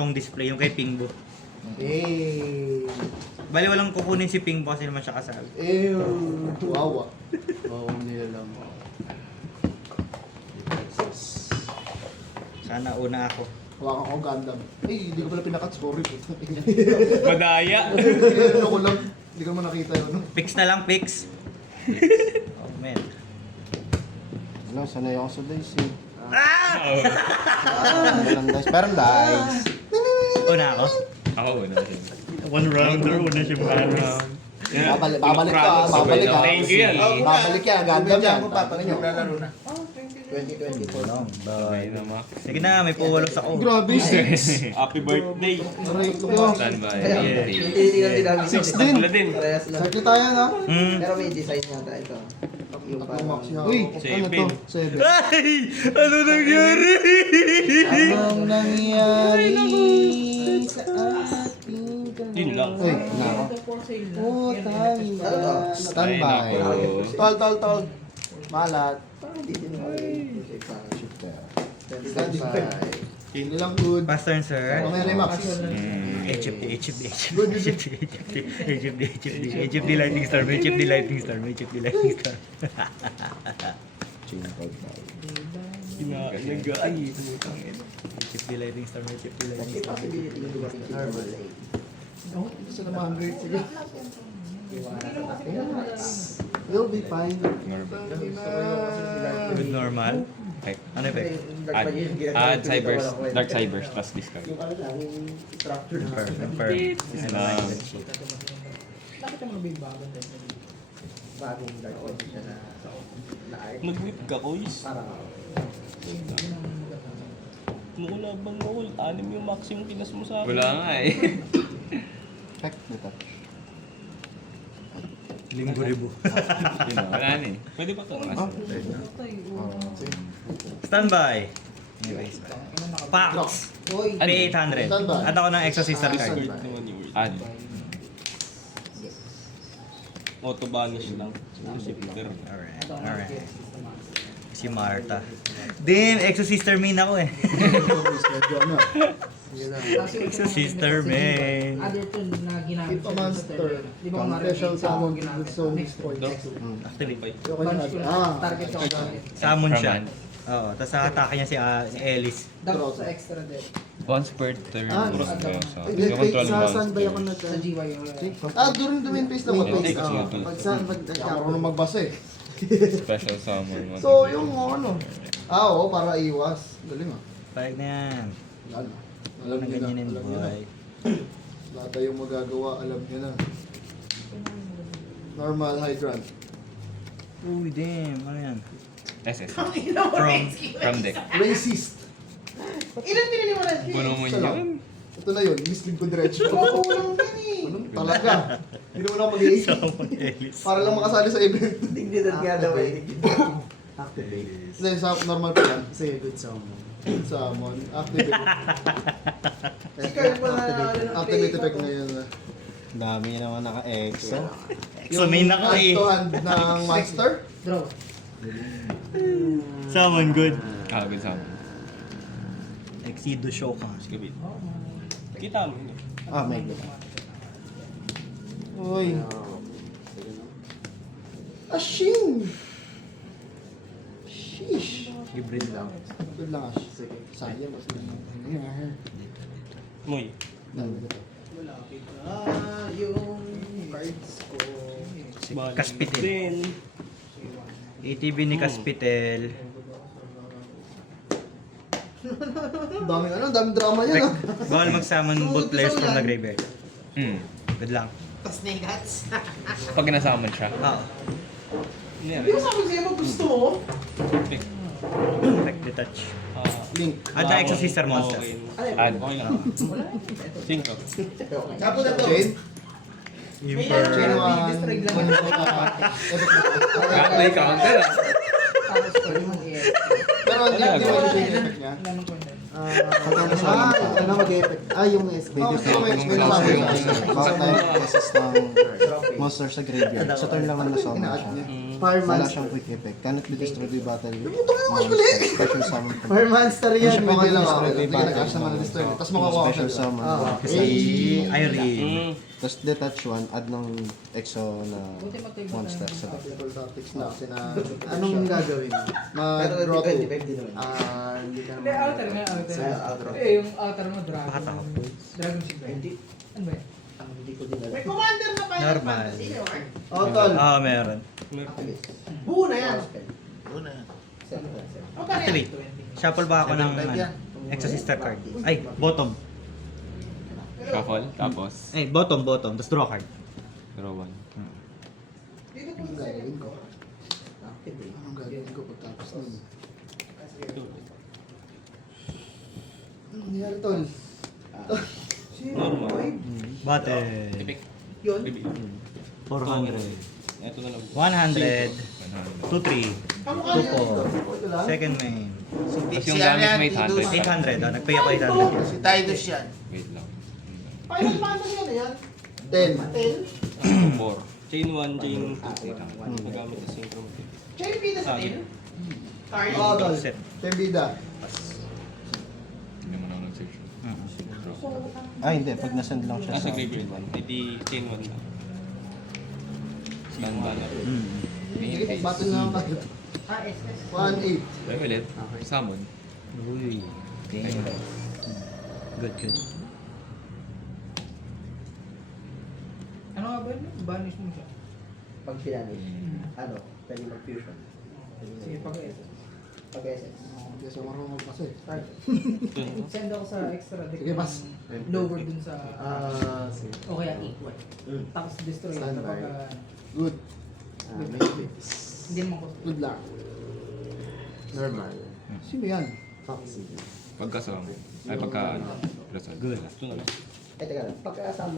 tong display, yung kay Pingbo. Eh. Bali walang kukunin si Pingbo kasi naman siya kasali. Wawa. Wawa nila lang. Sana una ako. Hawakan ko Gundam. Ay, hindi ko pala pinakat. Sorry. Madaya. Ano ko lang. Hindi ko mo nakita yun. Fix na lang, fix. Oh man. Wala, sanay ako sa dice eh. Ah! Walang dice. Parang dice. Una ako. Ako una. One rounder, una siya maras. Babalik ka, babalik ka. Thank you yan. Babalik yan, Gundam yan. Naglalaro na. 2024 lang. Sabay na, Mac. Sige na, may puwalos ako. Grabe, 6. Happy birthday. Aray ko. Standby. Tinitingnan din namin. 6 din. Pula din. Parehas lang. Sakit tayo na. Pero may design yata ito. Yung parang... Uy, ano to? 7. Ay! Ano nangyari? Anong nangyari sa ating Yun lang. Uy, na ako. Putang ina. Standby. Tol. Malat. Parang hindi din naman. Standby. Hindi lang good. Pass turn, sir. May remax. HFD Lightning Star, may HFD Lightning Star. Nag-ay. HFD Lightning Star, may HFD Lightning Star. Normal eh. Gusto na ma-hungry. Sige. You'll be fine. Good normal. Okay. Ano yung effect? Add cybers. Dark cybers plus discard. Yung ano lang, yung structure na... Confirm. Bagong dark web siya na art. Nag-whip ka, Koys. Parang Nung wala bang goal, 6 yung maximum kinas mo sa akin. Wala nga eh. Heck, dito. Linggo ribo. Wala na eh. Pwede ba ito? Standby. Pax. Uy! Pay 800. At ako ng extra sister card. Add. Auto banish lang. Shifter. Alright. Si Marta. Damn, extra sister main ako eh. Extra sister main. Other tool na ginamit Ito monster. Di ba kung Special marinig summon ginamit with ito? zone Next points. Activate. Bunch ko na target ko gamit. Summon siya. Oo, tapos atake niya si Ellis. Dapat sa extra deck. Once per turn. Hindi, Sasanbay ako na Sa GY yung during the main phase lang Wait, mag-base. take two. Pag saan, pag marunong magbasa eh. Special summon. So, yung ano. Oo, para iwas. Galing ah. Payag na yan. Alam Alam na niyo na. ganyan Alam niyo na. boy. Lahat tayong magagawa, alam niyo na. Normal hydrant. Uy, damn. Ano yan? SS. From deck. Racist. Ilan pinili mo na? Puno mo Isa lang. yun. Ito na yun, mislead ko diretso. Oo, walang yan eh. Ano? Talaga. Hindi naman ako mag-i Summon Ellis. Para lang makasali sa event. dignidad nga daw eh. Hindi, sa normal pa yan. Sige, good summon. Good summon. Activate. Ikaw pa na Activate effect na yun. Dami naman naka-EXO. Extra main ako hand eh. to hand ng monster. Draw. Summon good. Good summon. Exido Shokan. Skabit. Kita mo yun. May good. Uy. Ashing! Sheesh. Gibrid lang. Good lang Ash. Sige. Sayang. Mas Moy. yung cards ko. Kaspitel. Din. ATV ni Kaspitel. daming drama yan ah. Bawal mag-summon both players from the graveyard. Good lang. Tapos na yung guts. Pag nasummon siya. Oo. Ano Hindi ko sabi sa'yo mo gusto mo. Effect detach. Link. At na extra sister monster. Add. Okay lang. 5. Tapos na to. Chain. Imper. Destroy lang. May counter ah. Tapos ko yung i-edit. Pero hindi Ano? mo yung effect niya. Ilan ng point? Ano mag-effect? Yung SP. May explain sa akin. Bawat tayo process ng monster sa graveyard. Sa turn lang naman na summon Ina-add siya. niya. Fire wala monster. siyang quick effect. Cannot be destroyed by battle. Puto ka mas mali! Special summon. Fire monster yan. Siya pa Pwede lang nga ako. destroy Hindi ka battle. nag-ash naman na destroy. Tapos makukuha ko Special siya. summon. Kasi Irene. Tapos detach one, add ng exo na Buti magkaiba monster tayo. sa deck. Tactical tactics na kasi na anong gagawin? Mag-draw to. Hindi ka Hindi, outer nga, outer. Sa outer. Eh, yung outer mo, dragon. Bakit ako? Dragon Ship. Ano ba yan? Hindi ko din alam. May commander na Final Normal. Fantasy, di ba? Oh, tol. Meron. Buo na yan. O, paano yan? Activate. Shuffle ba ako ng Exo Sister card? Ay, bottom. Shuffle, tapos Ay, bottom. Tapos draw card. draw one. Dito po Anong sa gagawin ko? Anong gagawin ko pagtapos nun? Anong nangyari, tol? Normal. Battle. Epic. yun. 400. Ito na lang. 100. 2-3. 2-4. Second main. Tapos yung damage may 100. 800. Nagpay ako 800. Si Tidus yan. Wait lang. Final Fantasy yan, yan. 10. 4. Chain 1, chain 2. Nagamit na synchro. Cherry Pita sa tin. Card. Oh, tol. Set. Pembida. Hindi mo na nag-search. Ah, hindi. Pag nasend lang siya Nasa sa... graveyard 1. Hindi chain 1 lang. Stand banner. Sige, battle na lang tayo. SS. 1-8. Ay, ulit. Summon. Uy. Damn. Good. Ano nga ba yun? Banish mo siya. Pag pinanish, ano, pwede mag-fusion. Sige, pag-SS. Pag-SS. Yes, marunong magpasa eh. Send ako sa extra deck. Sige, pass. Lower dun sa... Sige. o kaya equal. Tapos destroy Standby. kapag... Good. Maybe. hindi mo ko... Good luck. Normal. Sino yan? Pagkasama. Ay, pagka ano. Result. Good. Ito na lang. Teka lang, pagkasama,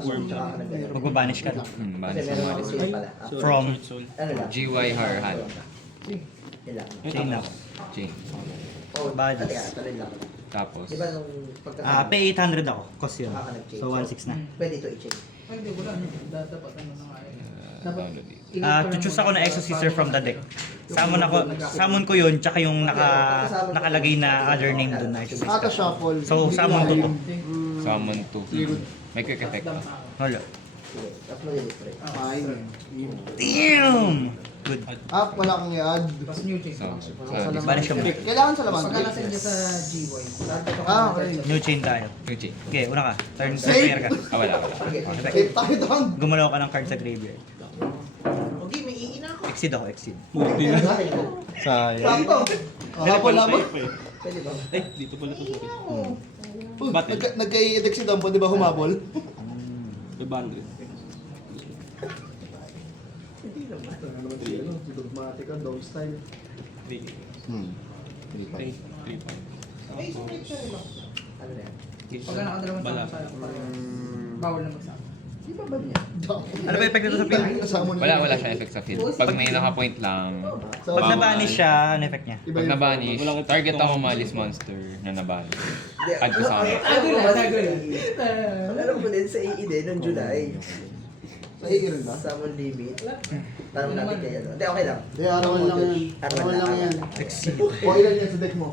Worm saka ka nag-ano. Magbabanish ka na. Kasi Banis meron na ako malis. sila pala. From Ano lang? GY Harhan. Yun lang. Chain na. Chain. Oh, Balis. teka, tuloy lang. Tapos. Di ba nung pagkasama, Pay 800 ako. Cost yun. Nag-change. So 1.6 na. pwede ito i-change. Ay, hindi, wala. Dapat ano na nga yun. Download dito. To choose ako na Exo Sister from the deck. Summon ko yun, tsaka yung nakalagay na other name dun na Exo Ata Sister. shuffle. So, summon to to. Summon 2. Good. May quick effect na. Wala. Sige, upload yung spray. Fine. Damn! Good. Wala kang i-add. Tapos new chain. So, Banish ka muna. Kailangan sa laman. Pagka nasend niya sa GY. Okay. New chain tayo. yung chain. Okay, una ka. Turn Save. player ka. Wala. Save tayo doon. Gumalaw ka ng card sa graveyard. Okay, may iina ako. Exceed ako, exceed. Sayang. Sakto. Hapon. Pwede ba? Ay, dito pala ito. Nagka-i-edex si Dampo, di ba humabol? 500. Dogmatic ka, dog style. 3. 3-5. 3. May isang clip siya rin ako. Ano na yan? Pagka nakadalawang Bala. sama sa'yo, bawal na magsama. Di ba ba niya? Ano ba epekto sa field? Wala siyang effect sa field. Pag may naka-point lang. Pag nabanish siya, ano effect niya? Pag nabanish, target ako malis monster na nabanish. Add ko sa akin. Tago lang. Alam mo din sa EE din, noong July. Sa EE rin ba? Summon limit. Tanong natin kaya. Hindi, okay lang. Hindi, arawan lang yan. Arawan lang yan. Exceed. O ilan yan sa deck mo?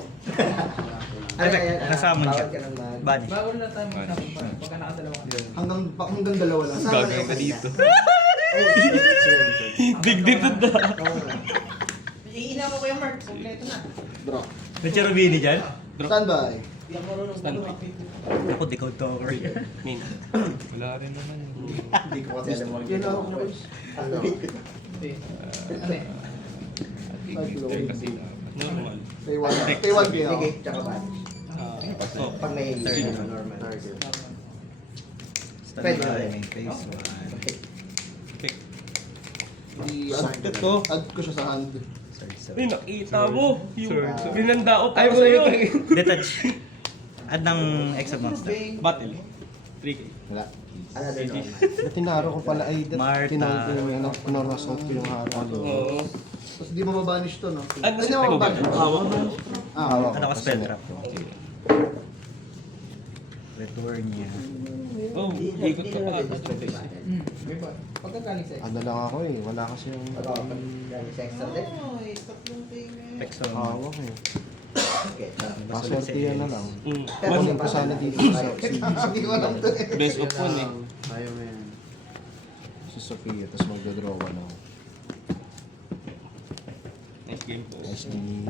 Effect, nasummon siya. Bawal ka ng mag... Banish. Bawal na tayo magsama pagka nakadalawang. Hanggang dalawa lang. Gagawin ka dito. Big dito na. Iina ko yung Mark, kompleto na. Draw. May Cherubini dyan? Standby. Stand. Ako, decode tower. Min. Wala rin naman. Hindi ko kasi alam mo. Yan ako na Ano? Ano eh? Kasi normal. Pay 1. Pay 1 kayo. Sige, tsaka banish. So, Pag may Third. normal. Standby, main phase 1. pick. I-add add ko siya sa hand. Ay, nakita mo! Yung Sorry. binandaot tayo sa'yo! Detach. Add ng Exo Monster. Battle. 3K. Wala. Another normal. Ba't tinaro ko pala ay Marta. tinawag ko yung ano, pinorasot ko yung haro. Oo. Tapos di mo mabanish to, no? Ano Ay, si di mo mabanish. Hawak Ano ka spell trap? Return niya. Oh, ikot ka pa. May ba? Pagkagaling sa Ano lang ako eh, wala kasi yung Galing sa extra deck. Pexo. hawak eh. Okay. Paswerte yan na lang. Pero Kunin ko sana dito sa Hindi ko alam to eh. Best of one eh. Ayaw mo yan. si Sophia, tapos magdodraw ka na ako. Nice game po. Nice game.